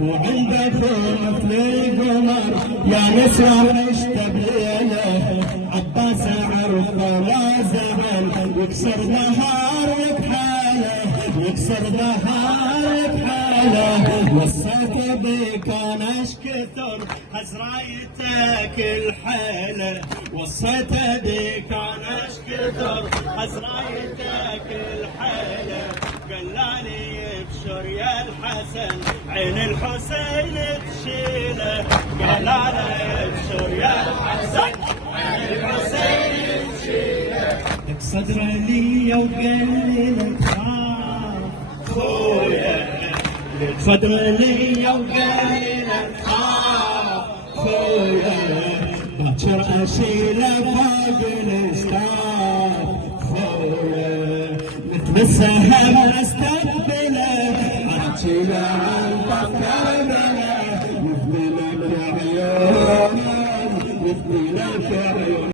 وعندكم مثل القمر يا نسوان اشتبيله عباس عرفه لا زعل يكسر ظهرك حاله يكسر ظهرك حاله وصيت بك انا اشكثر حزرايتك الحيله وصيت بك انا اشكثر حزرايتك الحيله قلاني ابشر يا الحسن عين الحسين تشيله قلاني ابشر يا الحسن عين الحسين تشيله لك صدر لي وقال لك خاف خويا لك صدر لي وقال لك خاف خويا باكر اشيله فوق الاسقاف خويا متمسهم استقبله اشيله عن كامله مثل لك عيون مثل لك عيون